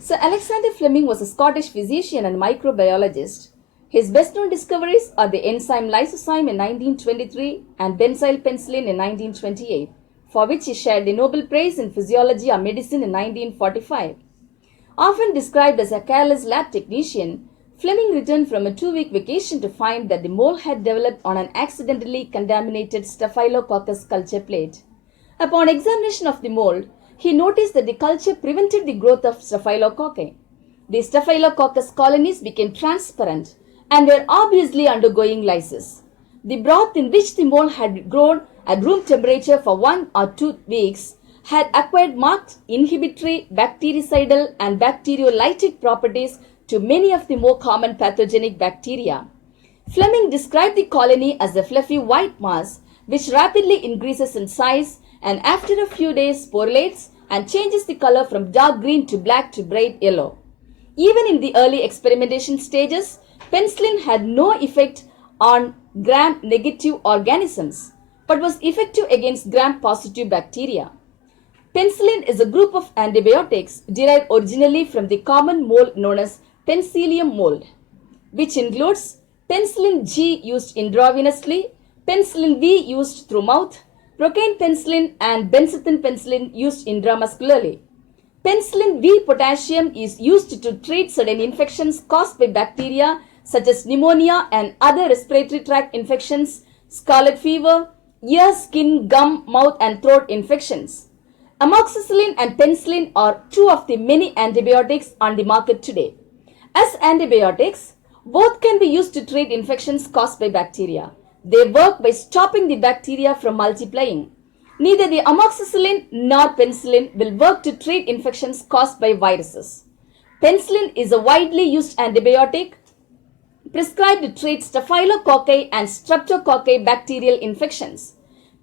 Sir Alexander Fleming was a Scottish physician and microbiologist. His best-known discoveries are the enzyme lysozyme in 1923 and benzyl penicillin in 1928, for which he shared the Nobel Prize in Physiology or Medicine in 1945. Often described as a careless lab technician, Fleming returned from a 2-week vacation to find that the mold had developed on an accidentally contaminated Staphylococcus culture plate. Upon examination of the mold, he noticed that the culture prevented the growth of staphylococci. The staphylococcus colonies became transparent and were obviously undergoing lysis. The broth in which the mold had grown at room temperature for 1 or 2 weeks had acquired marked inhibitory, bactericidal and bacteriolytic properties to many of the more common pathogenic bacteria. Fleming described the colony as a fluffy white mass which rapidly increases in size and after a few days sporulates and changes the color from dark green to black to bright yellow. Even in the early experimentation stages, penicillin had no effect on gram-negative organisms, but was effective against gram-positive bacteria. Penicillin is a group of antibiotics derived originally from the common mold known as Penicillium mold, which includes penicillin G used intravenously, penicillin V used through mouth, procaine penicillin and benzathine penicillin used intramuscularly. Penicillin V potassium is used to treat certain infections caused by bacteria such as pneumonia and other respiratory tract infections, scarlet fever, ear, skin, gum, mouth and throat infections. Amoxicillin and penicillin are two of the many antibiotics on the market today. As antibiotics, both can be used to treat infections caused by bacteria. They work by stopping the bacteria from multiplying. Neither the amoxicillin nor penicillin will work to treat infections caused by viruses. Penicillin is a widely used antibiotic prescribed to treat staphylococci and streptococci bacterial infections.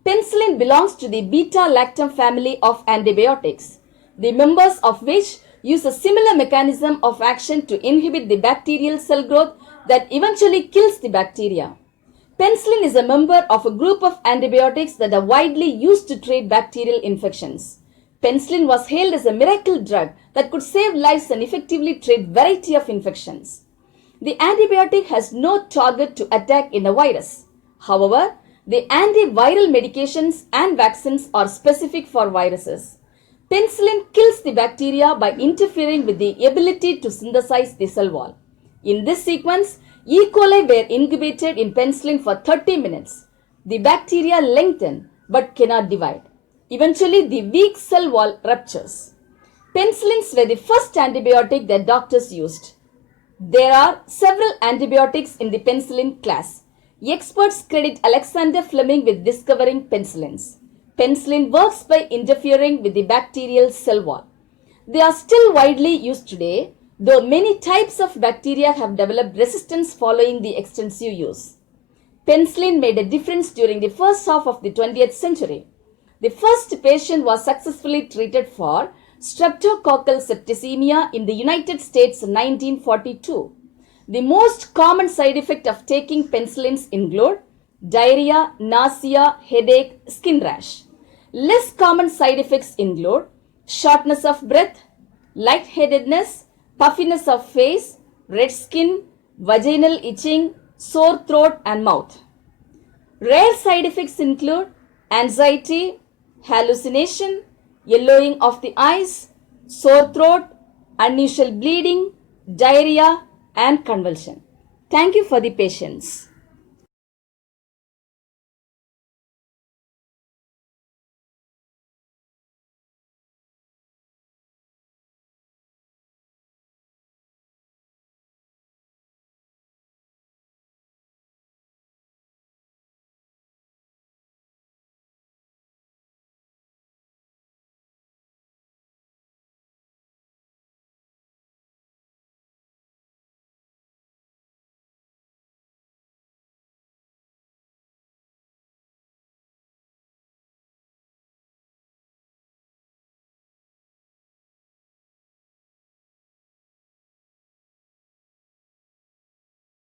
Penicillin belongs to the beta-lactam family of antibiotics, the members of which use a similar mechanism of action to inhibit the bacterial cell growth that eventually kills the bacteria. Penicillin is a member of a group of antibiotics that are widely used to treat bacterial infections. Penicillin was hailed as a miracle drug that could save lives and effectively treat variety of infections. The antibiotic has no target to attack in a virus. However, the antiviral medications and vaccines are specific for viruses. Penicillin kills the bacteria by interfering with the ability to synthesize the cell wall. In this sequence, E. coli were incubated in penicillin for 30 minutes. The bacteria lengthen but cannot divide. Eventually, the weak cell wall ruptures. Penicillins were the first antibiotic that doctors used. There are several antibiotics in the penicillin class. Experts credit Alexander Fleming with discovering penicillins. Penicillin works by interfering with the bacterial cell wall. They are still widely used today, though many types of bacteria have developed resistance following the extensive use. Penicillin made a difference during the first half of the 20th century. The first patient was successfully treated for streptococcal septicemia in the United States in 1942. The most common side effect of taking penicillins include diarrhea, nausea, headache, skin rash. Less common side effects include shortness of breath, lightheadedness, puffiness of face, red skin, vaginal itching, sore throat and mouth. Rare side effects include anxiety, hallucination, yellowing of the eyes, sore throat, unusual bleeding, diarrhea and convulsion. Thank you for the patience.